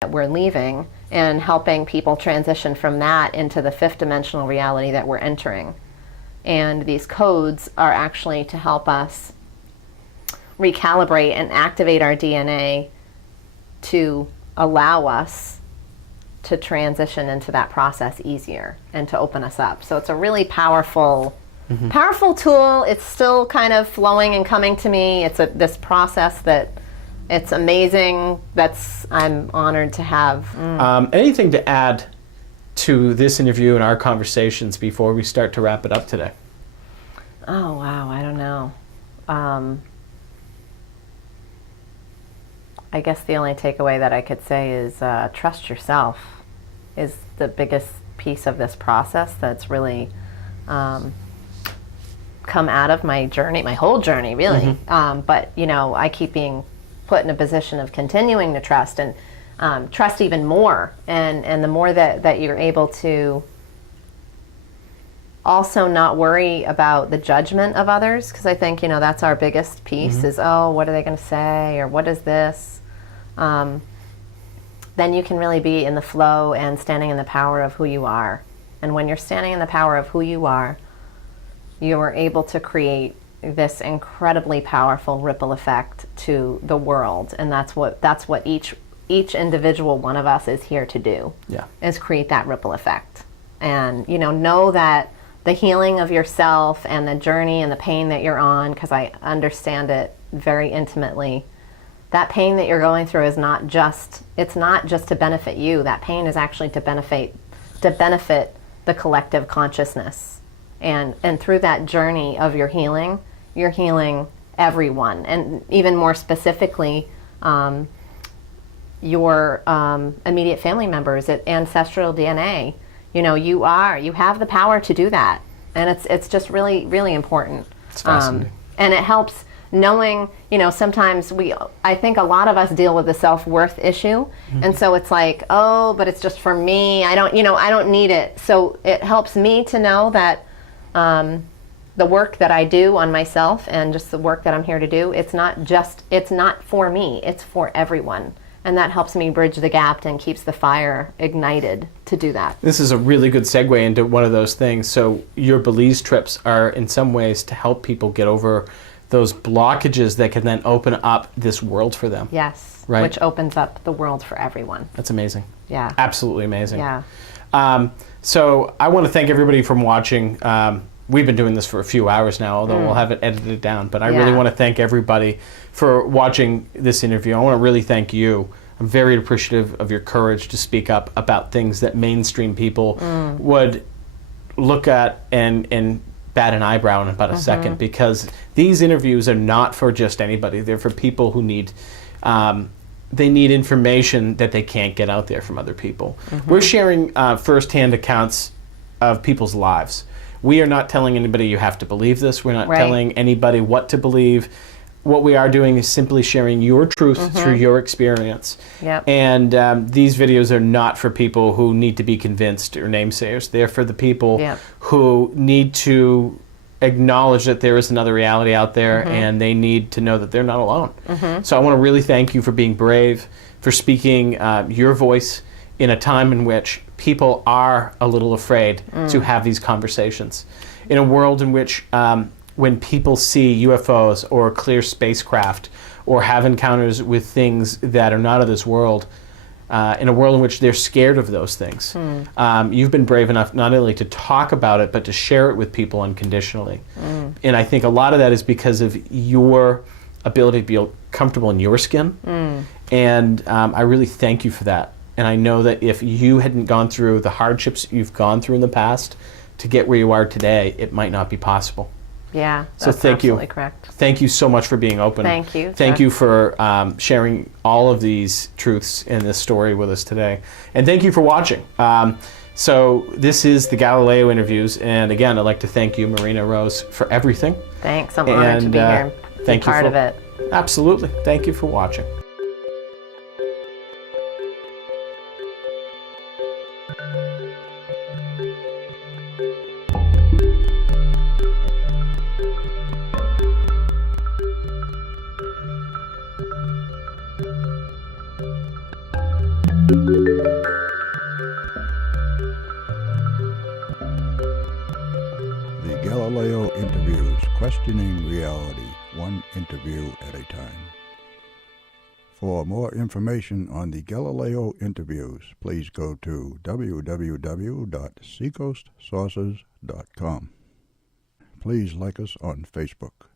that we're leaving and helping people transition from that into the fifth dimensional reality that we're entering. And these codes are actually to help us recalibrate and activate our DNA to allow us to transition into that process easier and to open us up. So it's a really powerful tool. It's still kind of flowing and coming to me. It's this process that it's amazing. I'm honored to have. Anything to add to this interview and our conversations before we start to wrap it up today? Oh, wow. I don't know. I guess the only takeaway that I could say is trust yourself is the biggest piece of this process that's really come out of my journey, my whole journey, really. But, I keep being put in a position of continuing to trust and trust even more. And the more that you're able to also not worry about the judgment of others, because I think, that's our biggest piece is, oh, what are they going to say? Or what is this? Then you can really be in the flow and standing in the power of who you are. And when you're standing in the power of who you are able to create this incredibly powerful ripple effect to the world. And that's what each individual one of us is here to do. Yeah. Is create that ripple effect. And, know that the healing of yourself and the journey and the pain that you're on, because I understand it very intimately, that pain that you're going through is not just to benefit you. That pain is actually to benefit the collective consciousness. And through that journey of your healing, you're healing everyone. And even more specifically, your immediate family members, ancestral DNA. You have the power to do that. And it's just really, really important. It's fascinating. And it helps knowing, sometimes I think a lot of us deal with the self-worth issue. And so it's like, oh, but it's just for me. I don't need it. So it helps me to know that the work that I do on myself and just the work that I'm here to do, it's not for me, it's for everyone. And that helps me bridge the gap and keeps the fire ignited to do that. This is a really good segue into one of those things. So your Belize trips are in some ways to help people get over those blockages that can then open up this world for them. Yes, right? Which opens up the world for everyone. That's amazing. Yeah. Absolutely amazing. Yeah. So I want to thank everybody for watching. We've been doing this for a few hours now, although we'll have it edited down. But I really want to thank everybody for watching this interview. I want to really thank you. I'm very appreciative of your courage to speak up about things that mainstream people would look at and bat an eyebrow in about a second, because these interviews are not for just anybody. They're for people who need they need information that they can't get out there from other people. We're sharing firsthand accounts of people's lives. We are not telling anybody you have to believe this. We're not telling anybody what to believe. What we are doing is simply sharing your truth through your experience. Yep. And these videos are not for people who need to be convinced or namesayers. They're for the people who need to acknowledge that there is another reality out there, and they need to know that they're not alone. So I want to really thank you for being brave, for speaking your voice in a time in which people are a little afraid to have these conversations. In a world in which when people see UFOs or clear spacecraft or have encounters with things that are not of this world, in a world in which they're scared of those things, you've been brave enough not only to talk about it, but to share it with people unconditionally. And I think a lot of that is because of your ability to be comfortable in your skin. And I really thank you for that. And I know that if you hadn't gone through the hardships you've gone through in the past to get where you are today, it might not be possible. Yeah, so that's thank absolutely you. Correct. Thank you so much for being open. Thank you. Thank you for sharing all of these truths in this story with us today. And thank you for watching. So this is the Galileo interviews. And again, I'd like to thank you, Marina Rose, for everything. Thanks. I'm honored to be here. Thank you part of it. Absolutely. Thank you for watching. The Galileo Interviews, questioning reality, one interview at a time. For more information on the Galileo Interviews, please go to www.seacoastsources.com. Please like us on Facebook.